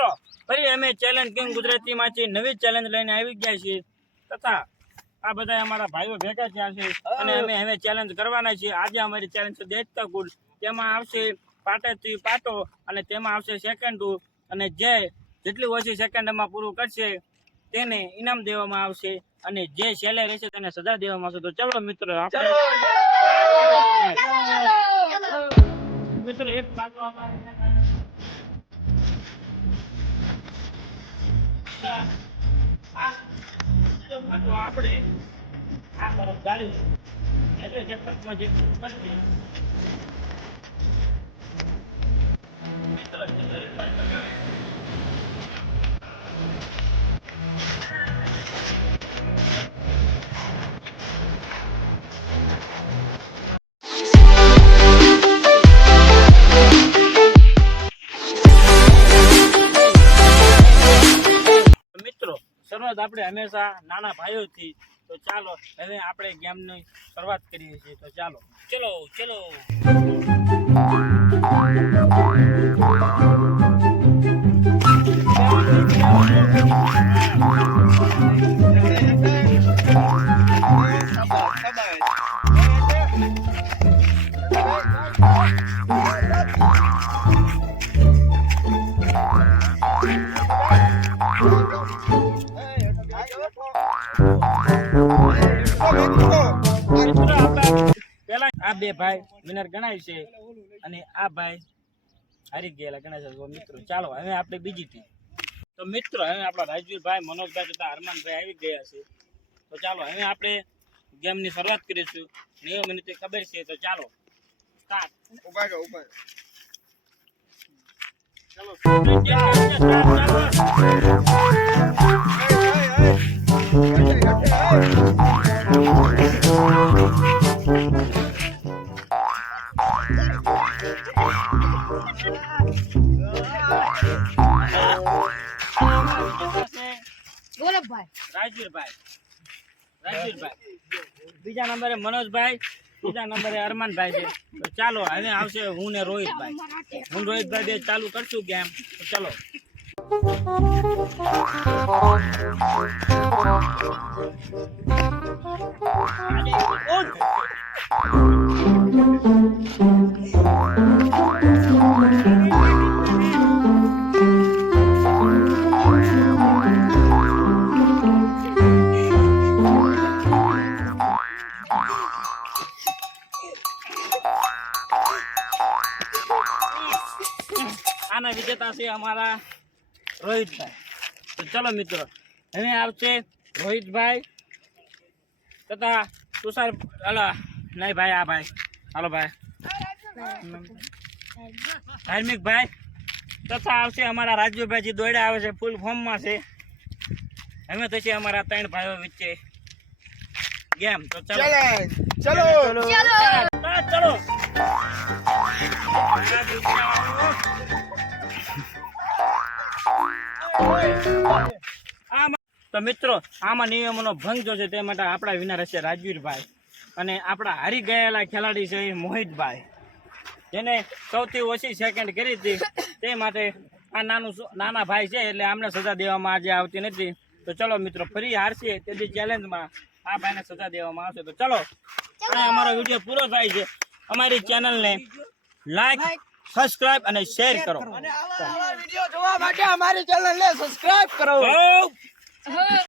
મિત્રો ફરી અમે ચેલેન્જ કિંગ ગુજરાતીમાંથી નવી ચેલેન્જ લઈને આવી ગયા છીએ તથા આ બધા અમારા ભાઈઓ ભેગા થયા છે અને અમે હવે ચેલેન્જ કરવાના છીએ। આજે અમારી ચેલેન્જ છે દેખતા ગુડ, તેમાં આવશે પાટેથી પાટો અને તેમાં આવશે સેકન્ડ અને જેટલી ઓછી સેકન્ડમાં પૂરું કરશે તેને ઇનામ દેવામાં આવશે અને જે છેલ્લે રહેશે તેને સજા દેવામાં આવશે। તો ચલો મિત્રો મિત્રો એક પાટો આપણે આ તરફ ગાડી એટલે જે પટમાં જે પટની શરૂઆત આપણે હંમેશા નાના ભાઈઓથી। તો ચાલો હવે આપણે ગેમની શરૂઆત કરીએ છીએ। તો ચાલો ચલો ચલો પેલા આ બે ભાઈ વિનર ગણાય છે અને આ ભાઈ હારી ગયેલા ગણાય છે। મિત્રો ચાલો હવે આપણે બીજી ટીમ। તો મિત્રો હવે આપણા રાજવીરભાઈ, મનોજભાઈ તથા હરમાનભાઈ આવી ગયા છે। તો ચાલો હવે આપણે ગેમની શરૂઆત કરીશું। નિયમ મને તે ખબર છે તો ચાલો સ્ટાર્ટ। ઉભા રહો ચાલો રાજવીરભાઈ બીજા નંબરે મનોજભાઈ, બીજા નંબરે અરમાનભાઈ છે। તો ચાલો હવે આવશે હું ને રોહિતભાઈ। હું રોહિતભાઈ બે ચાલુ કરશું ગેમ। તો ચલો આના વિજેતા છે અમારા રોહિતભાઈ। તો ચલો મિત્રો હવે આવશે રોહિતભાઈ તથા તુષાર નહીં ભાઈ આ ભાઈ હાલો ભાઈ ધાર્મિકભાઈ તથા આવશે અમારા રાજુભાઈ જે દોડ્યા આવે છે ફૂલ ફોર્મમાં છે। હવે થશે અમારા ત્રણ ભાઈઓ વચ્ચે ગેમ। તો ચલો ચલો ચલો તો મિત્રો આમાં નિયમોનો ભંગ જો છે તે માટે આપણા વિનર હશે રાજવીરભાઈ અને આપણા હારી ગયેલા ખેલાડી છે મોહિતભાઈ, જેને સૌથી ઓછી સેકન્ડ કરી હતી તે માટે આ નાના ભાઈ છે એટલે આમને સજા દેવામાં આજે આવતી નથી। તો ચલો મિત્રો ફરી હારશે તેથી ચેલેન્જમાં આ ભાઈને સજા દેવામાં આવશે। તો ચલો અમારો વિડીયો પૂરો થાય છે। અમારી ચેનલને લાઈક, સબસ્ક્રાઇબ અને શેર કરો અને આવા વિડીયો જોવા માટે અમારી ચેનલને સબસ્ક્રાઇબ કરો।